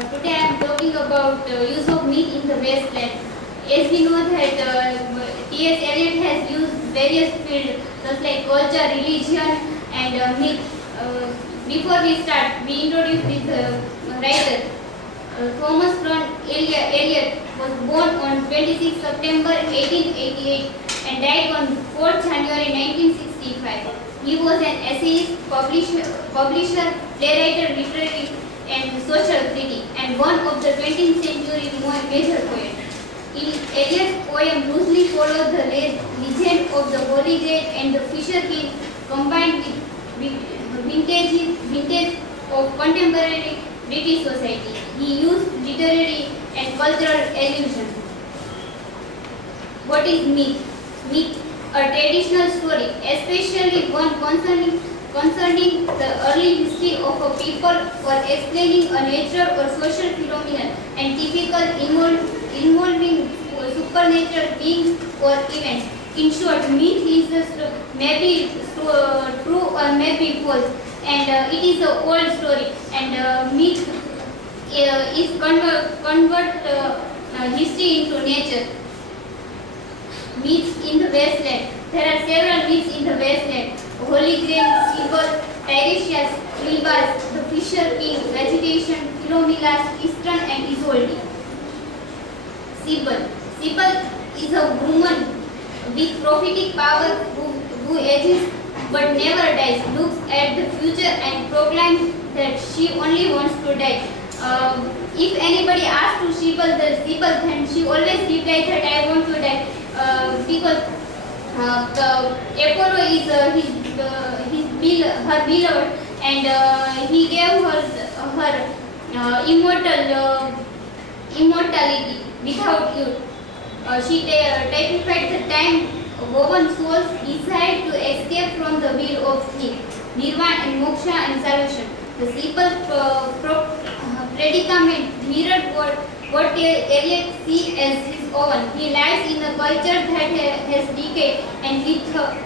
Today I am talking about use of myth in the wasteland. As we know that T.S. Eliot has used various fields such like culture, religion and myth. Before we start, we introduce this writer. Thomas Brown Eliot was born on 26 September 1888 and died on 4 January 1965. He was an essayist, publisher, playwright, literary and social critic, and one of the 20th century major poets. Eliot's poem loosely followed the legend of the Holy Grail and the Fisher King, combined with vintage of contemporary British society. He used literary and cultural allusions. What is myth? Myth, a traditional story, especially one concerning the early history of a people or explaining a natural or social phenomenon and typical involving supernatural beings or events. In short, myth is maybe true or maybe false, and it is an old story. And myth is convert history into nature. Myths in the wasteland. There are several myths in the wasteland. Holy Grail, Sibyl, Tiresias, Phoebus, the Fisher King, Vegetation, Philomelas, Tristan and Isolde. Sibyl is a woman with prophetic power who ages but never dies, looks at the future and proclaims that she only wants to die. If anybody asks to Sibyl, then she always replies that I want to die because Apollo is her beloved, and he gave her immortality without youth. She typified the time woven souls desired to escape from the will of sleep, nirvana and moksha and salvation. The Sibyl predicament mirrored what Eliot sees as his own. He lives in a culture that has decayed and withered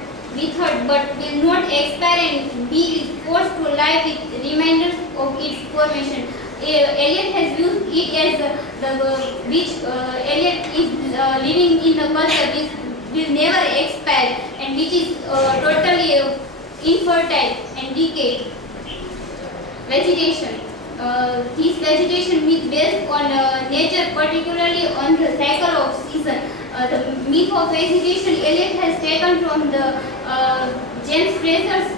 but will not expire, and he is forced to live with reminders of its formation. Eliot has used it as Eliot is living in a culture which will never expire and which is totally infertile and decayed. Vegetation. This vegetation myth based on nature, particularly on the cycle of season. The myth of vegetation Eliot has taken from the James Fraser's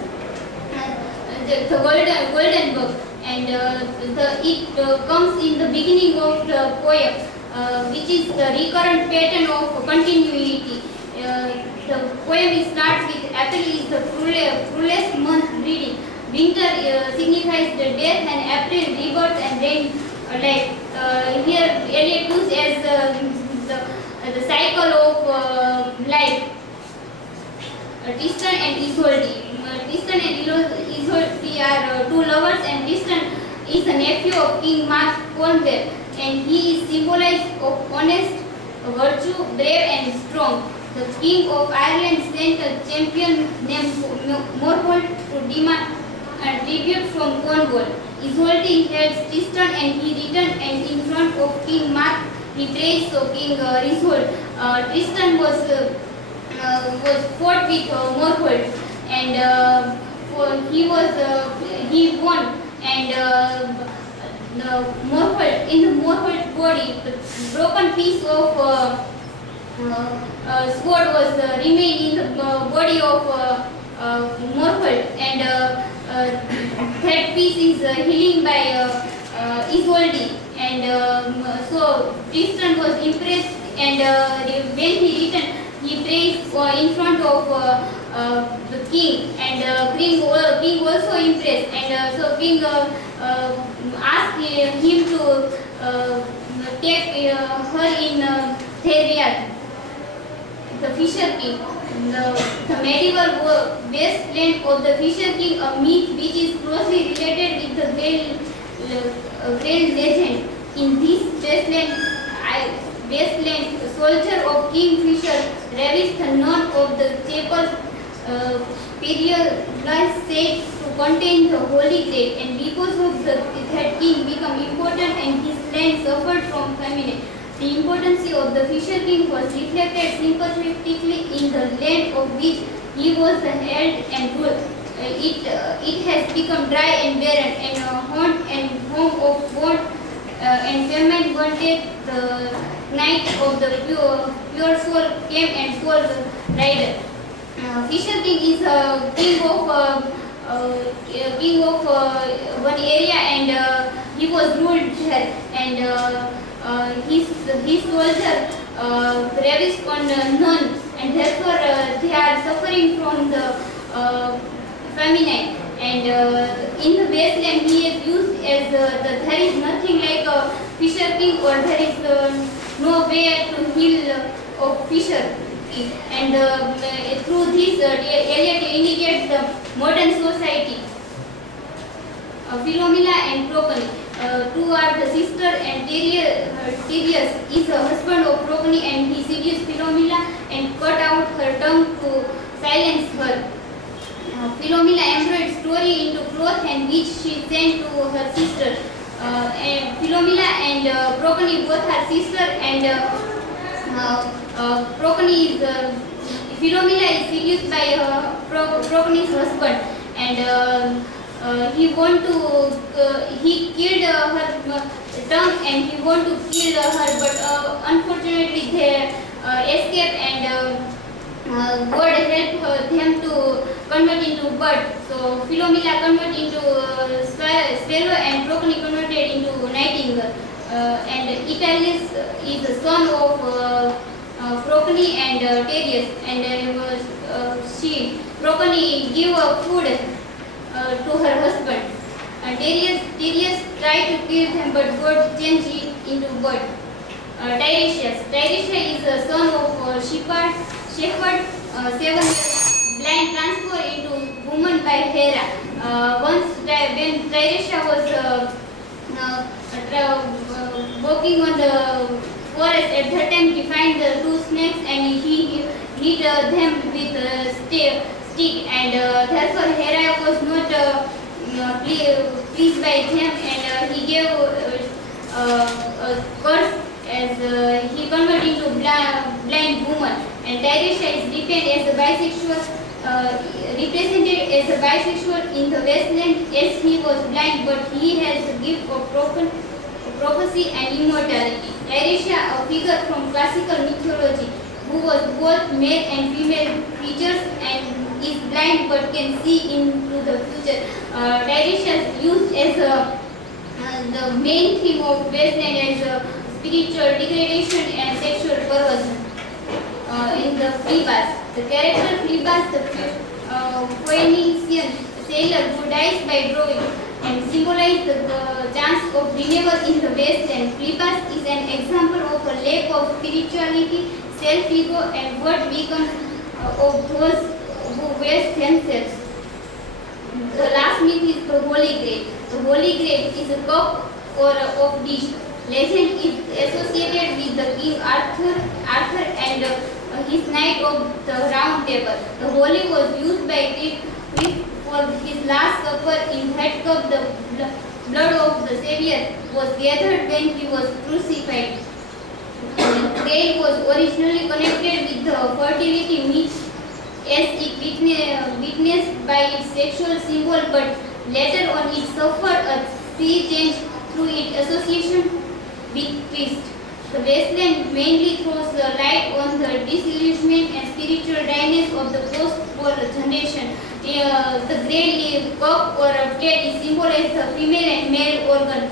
the Golden Book, and it comes in the beginning of the poem, which is the recurrent pattern of continuity. The poem starts with April is the cruelest month breeding. Winter signifies the death and April rebirth and rain life. Here Eliot used as the cycle of life. Tristan and Isolde. Tristan and Isolde are two lovers, and Tristan is a nephew of King Mark Cornwall, and he is symbolized of honest, virtue, brave and strong. The King of Ireland sent a champion named Morholt to demand a tribute from Cornwall. Isolde helps Tristan and he returned, and in front of King Mark he prays so King Isolde. Tristan was fought with Morholt, and he won, and the Morholt body, the broken piece of sword was remained in the body of Morholt, and that piece is healing by Isolde, and so Tristan was impressed, and when he returned, he prays in front of the king, and king also impressed, and so king asked him to take her in Theriath. The Fisher King. The medieval wasteland of the Fisher King, a myth which is closely related with the Grail legend. In this wasteland, a soldier of King Fisher ravished the nun of the chapel's period said to contain the Holy Grail, and because of that king became important, and his The importance of the Fisher King was reflected sympathetically in the land of which he was the head and ruled. It has become dry and barren, and haunt and home of want and famine. One day the night of the pure soul came and soul rider. Fisher King is a king of one area, and he was ruled there, and his soldier ravished on none, and therefore they are suffering from the famine. And in the wasteland he is used as there is nothing like a Fisher King, or there is no way to heal of Fisher King. And through this Eliot indicates the modern society. Philomela and Procony. Two are the sister, and Tereus is the husband of Procony, and he seduced Philomela and cut out her tongue to silence her. Philomela embroidered story into cloth, and which she sent to her sister. And Philomela and Procony both are sister, and Procony is Philomela is seduced by Procony's husband, and he killed her tongue, and he want to kill her, but unfortunately they escape, and God helped them to convert into bird. So Philomela converted into sparrow, and Procony converted into nightingale. And Italus is the son of Procony and Tereus, and Procony gave food to her husband. Tereus tried to kill him, but God changed it into bird. Tiresias is the son of shepherd, 7 years blind, transformed into woman by Hera. Once when Tiresias was walking on the forest, at that time he found the 2 snakes, and he hit them with a stick, and therefore Hera was not pleased by them, and he gave a curse as he converted into blind woman. And Tiresias is represented as a bisexual in the wasteland, as he was blind, but he has the gift of prophecy and immortality. Tiresias, a figure from classical mythology, who was both male and female creatures, and is blind but can see into the future. Tiresias used as the main theme of wasteland as spiritual degradation and sexual perversion. In the Phlebas, the character Phlebas, the Phoenician sailor who dies by drowning, and symbolizes the chance of renewal in the wasteland. Phlebas is an example of a lack of spirituality, self-ego, and what becomes of those who waste themselves. The last myth is the Holy Grail. The Holy Grail is a cup or of dish. Legend is associated with the King Arthur and his Knight of the Round Table. The holy was used by Christ for his last supper. In that cup, the blood of the Savior was gathered when he was crucified. The grail was originally connected with the fertility myth, as it witnessed by its sexual symbol, but later on it suffered a sea change through its association with Christ. The wasteland mainly throws light on the disillusionment and spiritual dryness of the post-war generation. The grey cup or a plate is symbolized the female and male organ.